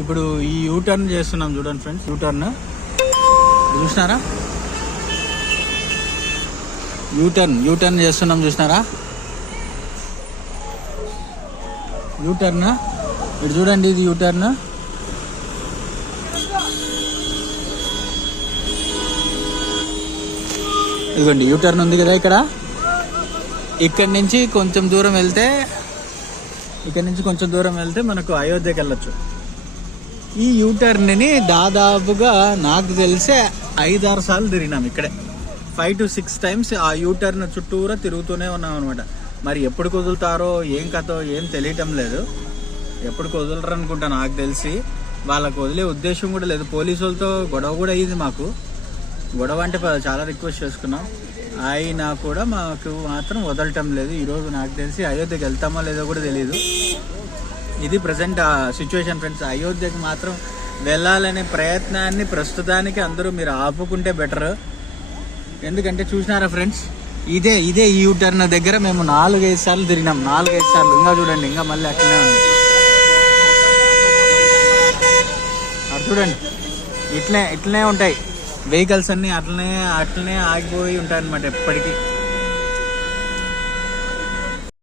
ఇప్పుడు ఈ యూటర్న్ చేస్తున్నాం చూడండి ఫ్రెండ్స్. యూటర్న్ చూసినారా? యూటర్న్ చేస్తున్నాం చూసినారా? యూటర్న్ ఇటు చూడండి, ఇది యూటర్న్. ఇదిగోండి యూటర్న్ ఉంది కదా ఇక్కడ. ఇక్కడి నుంచి కొంచెం దూరం వెళ్తే మనకు అయోధ్యకి వెళ్ళొచ్చు. ఈ యూటర్న్ని దాదాపుగా నాకు తెలిసే 5-6 సార్లు తిరిగినాం ఇక్కడే. 5 to 6 times ఆ యూటర్న్ చుట్టూరా తిరుగుతూనే ఉన్నాం అనమాట. మరి ఎప్పుడు కుదులుతారో ఏం కథో ఏం తెలియటం లేదు. ఎప్పుడు కుదలరు అనుకుంటా నాకు తెలిసి. వాళ్ళకు వదిలే ఉద్దేశం కూడా లేదు. పోలీసు వాళ్ళతో గొడవ కూడా అయ్యింది మాకు. గొడవ అంటే చాలా రిక్వెస్ట్ చేసుకున్నాం, అయినా కూడా మాకు మాత్రం వదలటం లేదు. ఈరోజు నాకు తెలిసి అయోధ్యకి వెళ్తామో లేదో కూడా తెలియదు. ఇది ప్రజెంట్ సిచ్యువేషన్ ఫ్రెండ్స్. అయోధ్యకి మాత్రం వెళ్ళాలనే ప్రయత్నాన్ని ప్రస్తుతానికి అందరూ మీరు ఆపుకుంటే బెటర్. ఎందుకంటే చూసినారా ఫ్రెండ్స్, ఇదే ఈ యూటర్న్ దగ్గర మేము 4-5 సార్లు తిరిగినాం. 4-5 సార్లు. ఇంకా చూడండి, ఇంకా మళ్ళీ అట్లనే ఉంది. అటు చూడండి, ఇట్లనే ఉంటాయి వెహికల్స్ అన్నీ. అట్లనే ఆగిపోయి ఉంటాయి అన్నమాట ఎప్పటికీ.